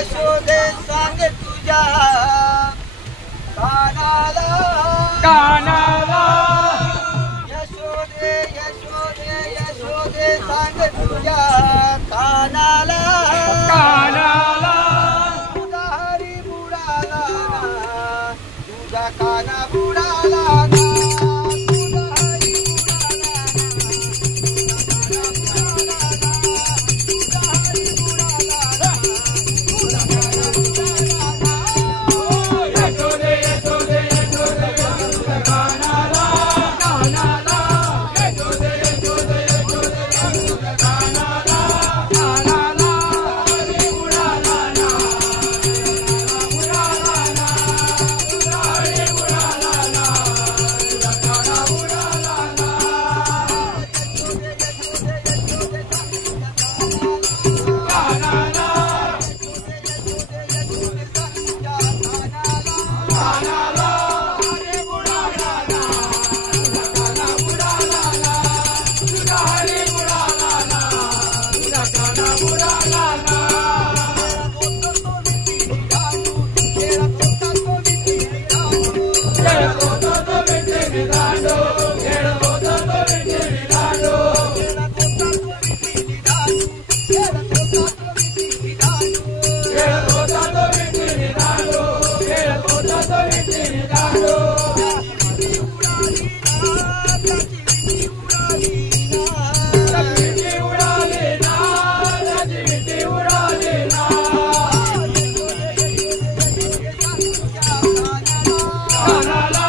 यशोदे सांग तुझ्या कानाला कानाला यशोदे यशोदे यशोदे सांग तुझ्या कानाला कानाला तुझा हरी बुडाला ना तुझा काना बुडाला ना तुझा हरी यशोदे यशोदे यशोदे तुझ्या कानाला कानाला यशोदे यशोदे यशोदे तुझ्या कानाला कानाला हरी बुडाला ना बुडाला ना तुझा हरी बुडाला ना तुझा काना बुडाला ना कानाला कानाला हरी बुडाला ना तुझा काना बुडाला ना तुझा हरी बुडाला ना तुझा काना बुडाला ना खेळतो तो विटे विधानो खेळतो तो विटे विधानो खेळतो तो विटे विधानो खेळतो तो विटे विधानो विटी उडाली ना त्याची विटी उडाली ना कानाला कानाला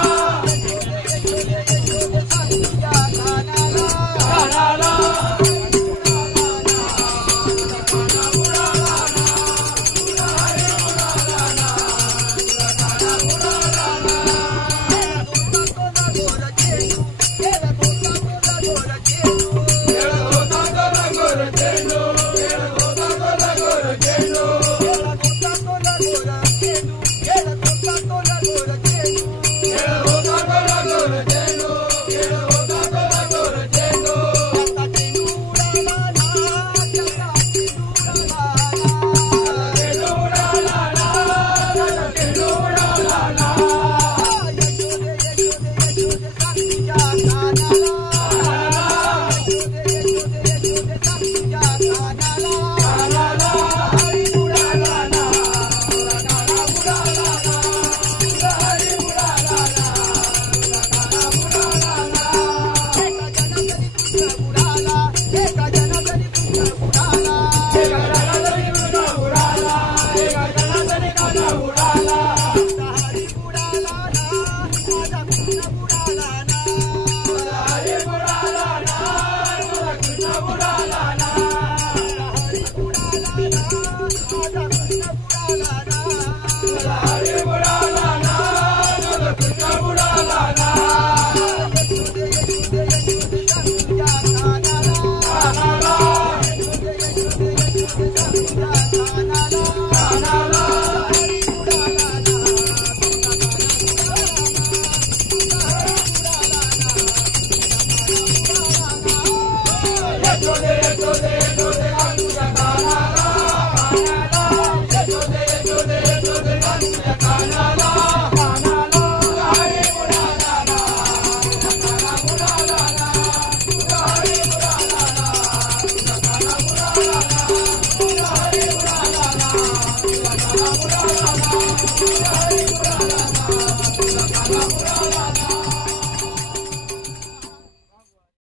बुडाला